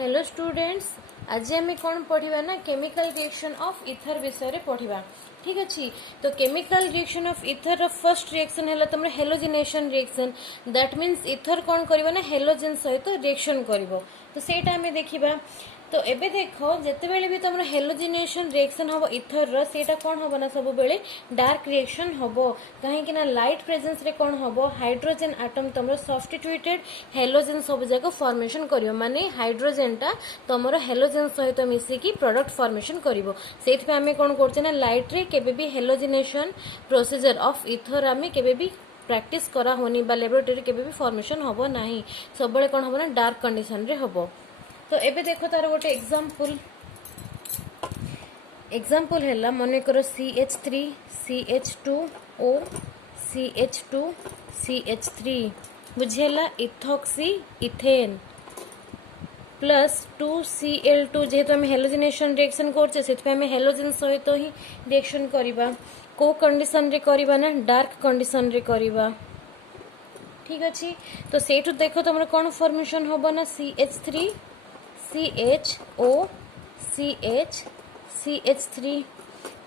Hello students, आज आम कौन पढ़ा ना केमिकल रिएक्शन ऑफ इथर विषय पढ़ा। ठीक अच्छे। तो chemical reaction of ether first reaction है तुम halogenation reaction. That means ether कौन कर ना हेलोजेन सहित रिएक्शन कर। तो सेटा आम देखा। तो एबे देख जितेबले भी तुम हेलोजिनेशन रिएक्शन हम इथर सेटा कौन हम ना सब बेले डार्क रिएक्शन हम कहीं ना लाइट प्रेजेंस रे कौन हम हाइड्रोजेन आटम तुम सब्स्टिट्यूटेड हेलोजेन सब जाक फॉर्मेशन कर माने हाइड्रोजेन टा तुम हेलोजेन सहित मिसिकी प्रोडक्ट फॉर्मेशन कर। से आम कौन कर लाइट रे केबे भी हेलोजिनेशन प्रोसीजर ऑफ इथर आम केबे भी प्रैक्टिस करा होनी बा लैबोरेटरी केबे भी फॉर्मेशन हम नाही। सब बेले कौन हम ना डार्क कंडीशन रे हम। तो एबे देखो तार गोटे एग्जांपल है मन कर CH3 CH2O CH2 CH3 बुझेला इथॉक्सी इथेन प्लस 2Cl2 जेहेतु आम हेलोजिनेशन रिएक्शन करते हेलोजेन सहित ही रिएक्शन करवा। को कंडीशन रे करवा ना डार्क कंडीशन रे करवा। ठीक अच्छे। तो सेठू देखो तुम कौन फॉर्मेशन हम ना CH3 CHO CH CH3।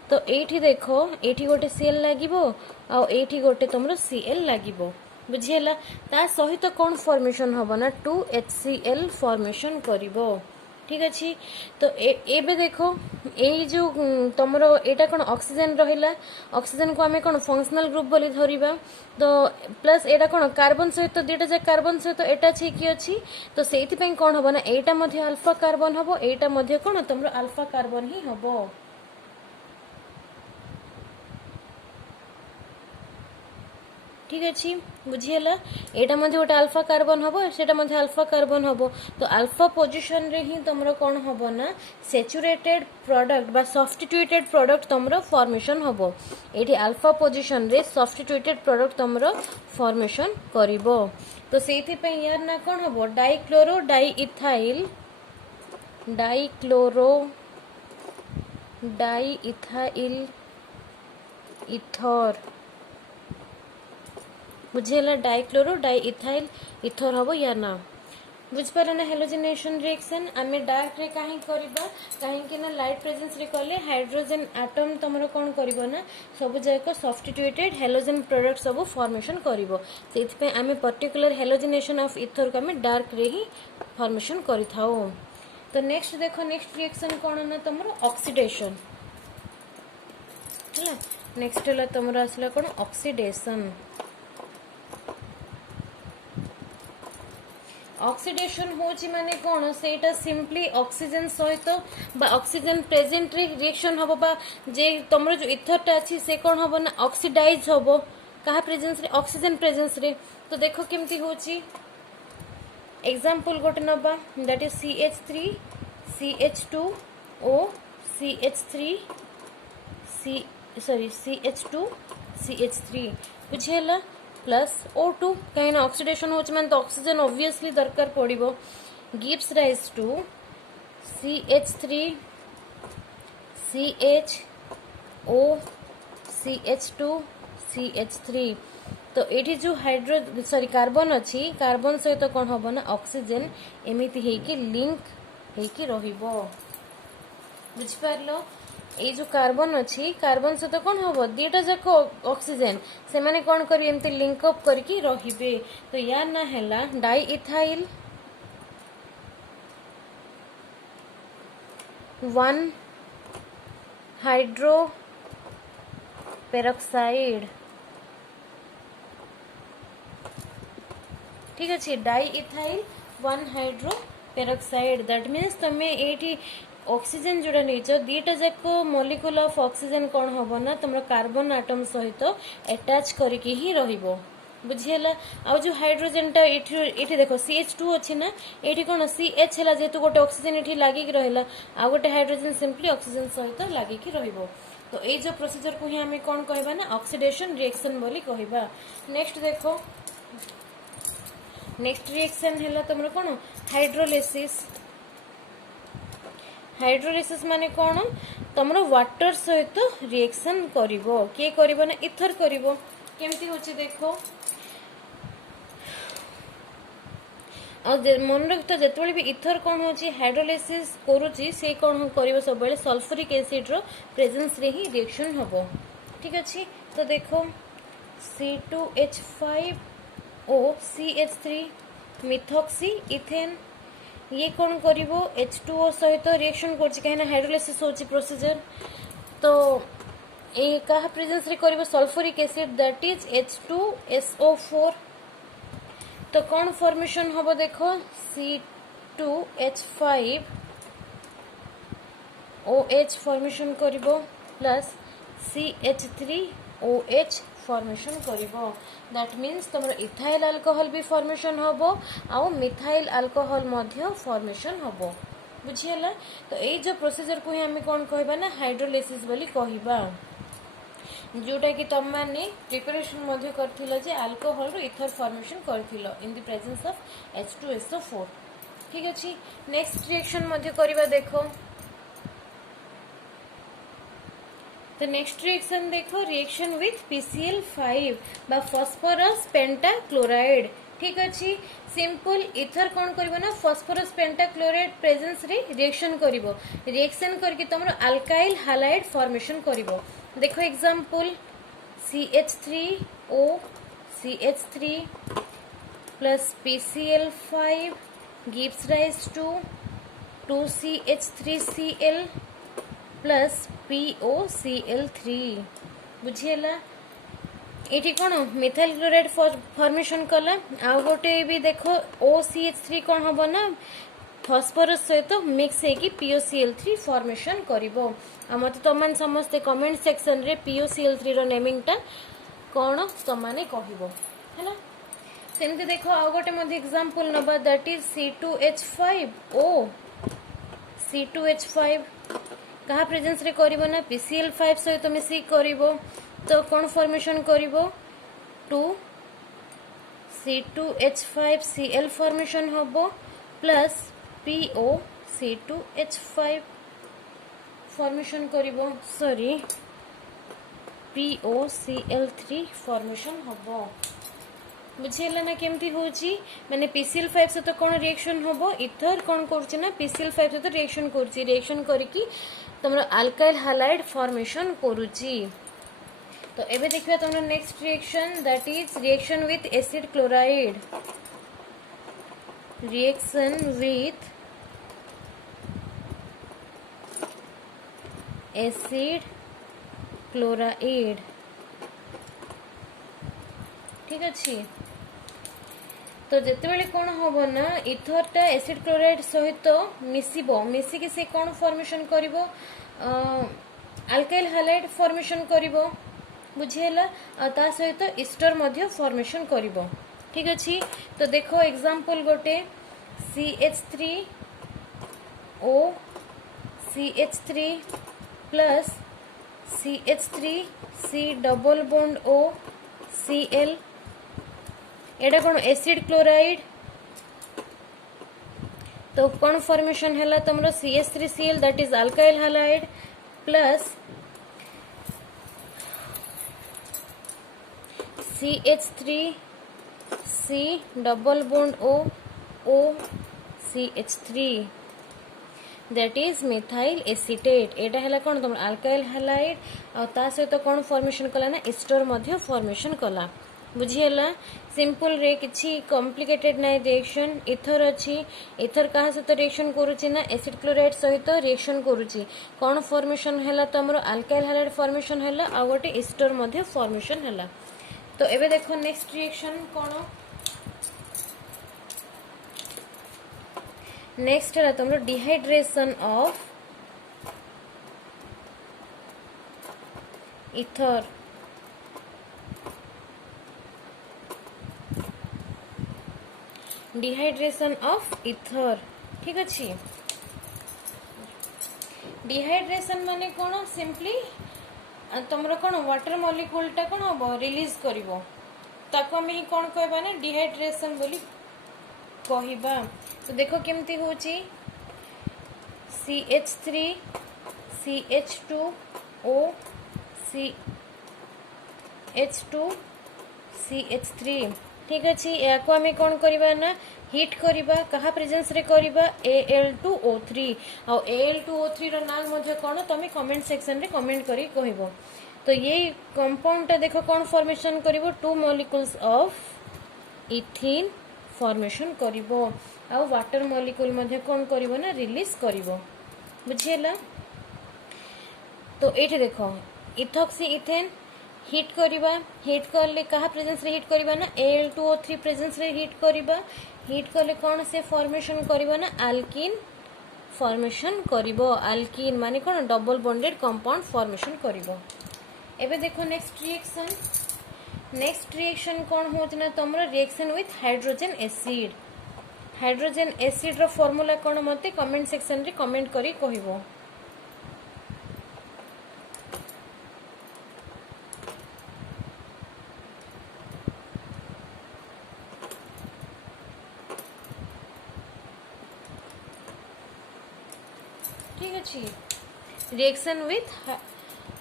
तो एठी देखो एठी गोटे Cl लागिबो आ एठी गोटे तुमरो Cl लागिबो बुझिएला। ता सहित कौन फॉर्मेशन हम ना 2HCl फॉर्मेशन करिवो। ठीक अच्छे। तो एबे देखो ये जो तुमरो एटा कौन ऑक्सीजन रहिला। ऑक्सीजन को आमे कौन फंक्शनल ग्रुप बोली धरिबा। तो प्लस एटा कौन कार्बन सहित दुईटा जे कार्बन सहित एटा छिकी अछि। तो सेति पई कौन हबो ना एटा मध्ये अल्फा कार्बन हबो एटा मध्ये कौन तुमरो अल्फा कार्बन ही हबो। ठीक अच्छे बुझीगला। एटा मध्ये गोटे अल्फा कार्बन हबो सेटा मध्ये अल्फा कार्बन हबो। तो अल्फा पोजीशन रे ही तुमरो कौन हबो ना सैचुरेटेड प्रोडक्ट बा सब्स्टिट्यूटेड प्रोडक्ट तुमरो फॉर्मेशन हबो। एठी अल्फा पोजीशन रे सब्स्टिट्यूटेड प्रोडक्ट तुमरो फॉर्मेशन करिवो। तो सेति पे यार ना कौन हबो dichloro diethyl dichloro diethyl ether बुझेला। डाइक्लोरो डाइइथाइल इथर हम या ना बुझपार ना। हेलोजिनेशन रिएक्शन आम डार्क रे कहीं करबा कहीं ना लाइट प्रेजेंस रे कले हाइड्रोजन आटम तुम कौन कर ना सब जाक सब्स्टिट्यूटेड हेलोजेन प्रोडक्ट सब फॉर्मेशन करिवो। सेति आम पर्टिकुलर हेलोजिनेशन ऑफ इथर को आम डार्क रे ही फॉर्मेशन करिथाओ। तो नेक्स्ट देखो नेक्स्ट रिएक्शन कौन ना तुम ऑक्सीडेशन है। नेक्स्ट है तुम आसला कौन ऑक्सीडेशन। ऑक्सीडेशन होची माने कौन सेटा सिंपली ऑक्सीजन सहित बा ऑक्सीजन प्रेजेंट रे रिएक्शन हबो बा जे तमरो जो इथरटा अछि से कौन हबो ना ऑक्सीडाइज हबो कहा प्रेजेंस रे ऑक्सीजन प्रेजेंस रे। तो देखो केमती होची एग्जांपल गोटे नबा that is CH3 CH2O CH3 CH2 CH3 बुझेला प्लस O2 कहीं ऑक्सीडेशन हो तो ऑक्सीजन ऑब्वियसली दरकार पड़ो gives rise to CH3 CHO CH2 CH3। तो ये जो कार्बन अच्छी कार्बन सहित कौन हम ना ऑक्सीजन एमती होगी लिंक होगी रहिबो। बुझिपारलो ये जो कार्बन अच्छी कार्बन सहित कौन हम दीटा जाक ऑक्सीजन से माने कौन करी एमती लिंक अप करके रहिबे। तो यार ना हैला डाइइथाइल 1 हाइड्रो पेरोक्साइड। ठीक अच्छे diethyl 1 hydro peroxide that means तुम्हें एटी ऑक्सीजन जोड़ा नहीं दीटा जाक मॉलिक्यूल ऑफ ऑक्सीजन कौन हम ना तुम कार्बन आटम सहित अटैच करके ही रहिबो। बुझीगला। आ जो हाइड्रोजन टा एठी देखो CH2 अच्छी ना ये कौन CH है जेहेतु गोटे ऑक्सीजन ये लगिक रहा आ गोटे हाइड्रोजन सिंपली ऑक्सीजन सहित लगिक रहिबो। तो ये जो प्रोसीजर को ही आम कौन कहबा ना ऑक्सीडेशन रिएक्शन बोली कहबा। नेक्स्ट देखो नेक्स्ट रिएक्शन है तुम कौन हाइड्रोलिसिस। हाइड्रोलिसिस माने कौन तुम वाटर सहित रिएक्शन करिवो किए करिवो ना इथर करिवो। केमती होची देखो मन रख तो जिते भी इथर कौन हो हाइड्रोलाइसिस करुच्ची से कौन कर सब सल्फ्यूरिक एसिड रो प्रेजेंस रे ही रिएक्शन हम। ठीक अच्छे तो देखो C2H5O CH3 मिथॉक्सी इथेन ये कौन करिवो H2O सहित रिएक्शन करछि कहीं हाइड्रोलाइसिस होछि प्रोसीजर तो ये कहा प्रेजेंस रे करिवो sulphuric acid that is H2SO4 तो कौन फॉर्मेशन हम देखो C2H5OH फॉर्मेशन करिवो प्लस CH3OH फॉर्मेशन करिवो दैट मीन्स तुम इथाइल अल्कोहल भी फॉर्मेशन होबो आउ मिथाइल अल्कोहल मध्य फॉर्मेशन होबो बुझियला। तो ये जो प्रोसीजर को ही हमें कौन कहबा ना हाइड्रोलाइसिस बोली कहबा जोटा कि तुम माने प्रिपरेशन मध्य करथिलो जे अल्कोहल रो इथर फॉर्मेशन करथिलो in the presence of H2SO4। ठीक अछि नेक्स्ट रिएक्शन मध्य करबा देखो तो नेक्स्ट रिएक्शन देखो रिएक्शन विथ PCl5 बा फास्फोरस पेंटाक्लोराइड। ठीक अच्छी सिंपल इथर कौन करिवो ना फास्फोरस पेंटाक्लोराइड प्रेजेंस रे रिएक्शन करिवो रिएक्शन करके तुम अल्काइल हालाइड फॉर्मेशन करिवो देखो example CH3O CH3 plus PCl5 gives rise to 2CH3Cl plus POCl3 बुझिएला ये कौन मिथाइल क्लोराइड फॉर्मेशन कला आउ गोटे भी देखो OCH3 कौन हम ना फॉस्फोरस सहित मिक्स है कि POCl3 फॉर्मेशन करिवो मत तुम समस्ते कमेंट सेक्शन रे POCl3 रो नेमिंग टा कौन तुमने कहबो है ना सेमती देखो आउ गोटे मध्य एग्जांपल नबा दैट इज C2H5O C2H5 कहा प्रेजेंस रे करिवो ना PCl5 सहित मिसी करिवो तो कौन फॉर्मेशन करिवो 2 C2H5Cl फॉर्मेशन होबो प्लस POC2H5 फॉर्मेशन करिवो सॉरी POCl3 फॉर्मेशन होबो बुझेला ना केमती होची माने PCl5 से तो कौन रिएक्शन होबो इथर कौन करछि ना PCl5 से तो रिएक्शन करछि रिएक्शन करकी तुमरो अल्काइल हालाइड फॉर्मेशन करूची। तो एबे देखिबा तुमरो next reaction that is reaction with acid chloride reaction with acid chloride. ठीक अच्छे तो जितेबाला कौन हम ना इथरटा एसिड क्लोराइड सहित मिसिबो मिसिकी से कौन फॉर्मेशन करिवो अल्काइल हालाइड फॉर्मेशन करिवो बुझिएला ता सहित ईस्टर मध्य फॉर्मेशन करिवो। ठीक अच्छे तो देखो एग्जांपल गोटे CH3O CH3 plus CH3C double bond O Cl एटा कौन एसिड क्लोराइड तो कौन फॉर्मेशन है तुम CH3Cl that is alkyl halide plus CH3C double bond O CH3 that is methyl acetate एटा है कौन तुम अल्काइल हालाइड और ता सहित कौन फॉर्मेशन कला ना एस्टर मध्य फॉर्मेशन कला बुझिएला सिंपल रे किछि कॉम्प्लिकेटेड नाइ रिएक्शन इथर अछि इथर कहा सहित रिएक्शन करूछि ना एसिड क्लोराइड सहित रिएक्शन करूछि कौन फॉर्मेशन हैला तमरो अल्काइल हालाइड फॉर्मेशन हैला आ गोटे एस्टर मध्य फॉर्मेशन हैला। तो एबे देखो नेक्स्ट रिएक्शन कौन नेक्स्ट है तुम dehydration of ether dehydration of ether. ठीक अच्छे डिहाइड्रेशन माने कौन सिंपली तुम कौन वाटर मॉलिक्यूल टा कौन हम रिलीज करिवो ताको हम कौन कहबा ना डिहाइड्रेशन बोली कहबा। तो देखो केमती होची CH3 CH2O CH2 CH3। ठीक अच्छे या को आम कौन करवा ना हिट करिबा कहा प्रेजेंस रे करिबा Al2O3 आ Al2O3 रो नाम मध्ये कोन तमे कमेंट सेक्शन रे कमेंट करी कहबो। तो ये कंपाउंड टा देखो कौन फॉर्मेशन करिवो 2 मॉलिक्यूल्स ऑफ इथीन फॉर्मेशन करिवो आ वाटर मॉलिक्यूल मध्ये कौन करिवो ना रिलीज करिवो बुझियला। तो एठी देखो इथॉक्सी इथेन हिट करिबा हिट करले कहा प्रेजेंस रे हिट करिबा ना Al2O3 प्रेजेंस रे हिट करिबा हिट करले कौन से फॉर्मेशन करिबा ना अल्कीन फॉर्मेशन करिवो। अल्कीन माने कौन डबल बॉन्डेड कंपाउंड फॉर्मेशन करिवो। एबे देखो नेक्स्ट रिएक्शन कौन होत ना तमरो reaction with hydrogen acid. Hydrogen acid रो फार्मूला कौन मते कमेंट सेक्शन रे कमेंट करी कहबो। ठीक अछि रिएक्शन विथ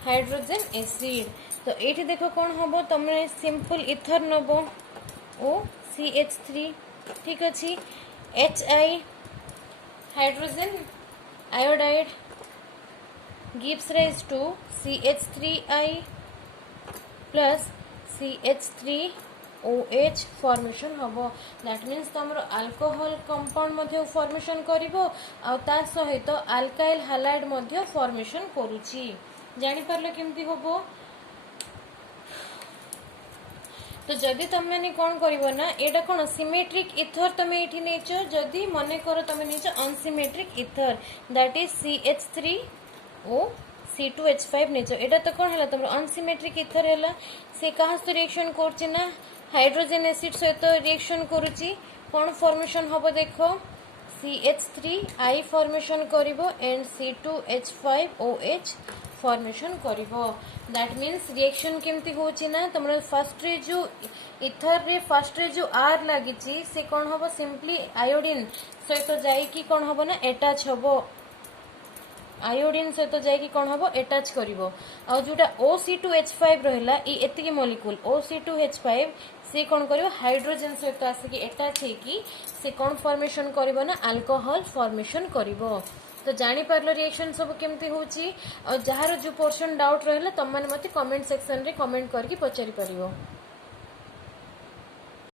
हाइड्रोजन एसिड। तो ये देखो कौन हम तुम सिंपल इथर नब OCH3 ठीक अच्छे HI hydrogen iodide gives rise to CH3I plus CH3OH formation हम। दैट मीन्स तुम अल्कोहल कंपाउंड मध्य फॉर्मेशन करिवो आ ता सहित अल्काइल हालाइड मध्य फॉर्मेशन करूची। जानि परले केमती होबो। तो जदि तुम मैंने कौन करिवो ना एटा कौन सिमेट्रिक इथर तुम ये नहींचो जदि मन कर तुम नहीं unsymmetric ether that is CH3O C2H5 नहीं एटा तो कौन है तुम अनसिमेट्रिक इथर है से कहा सहित रिएक्शन करछि ना हाइड्रोजन एसिड सहित रिएक्शन करूछि कौन फॉर्मेशन हम देखो CH3I फॉर्मेशन करिवो एंड C2H5OH फॉर्मेशन करिवो। दैट मीन्स रिएक्शन केमती होछि ना तुमरा फर्स्ट रे जो इथर रे फर्स्ट रे जो R लागी से कौन हम सिंपली आयोडीन सहित जाई कि कौन हम ना अटैच हबो आयोडीन सहित जाई कौन हम अटैच करिवो। आ जोटा OC2H5 रहला ई एतिकी मॉलिक्यूल OC2H5 से कौन करिवो हाइड्रोजन सहित आसिकी अटैच है कि से कौन फॉर्मेशन करिवो ना अल्कोहल फॉर्मेशन करिवो। तो जानी पारलो रिएक्शन सब केमती होची और जहार जो पोर्शन डाउट रहला तम माने मते कमेंट सेक्शन रे कमेंट करके पचारि परिवो।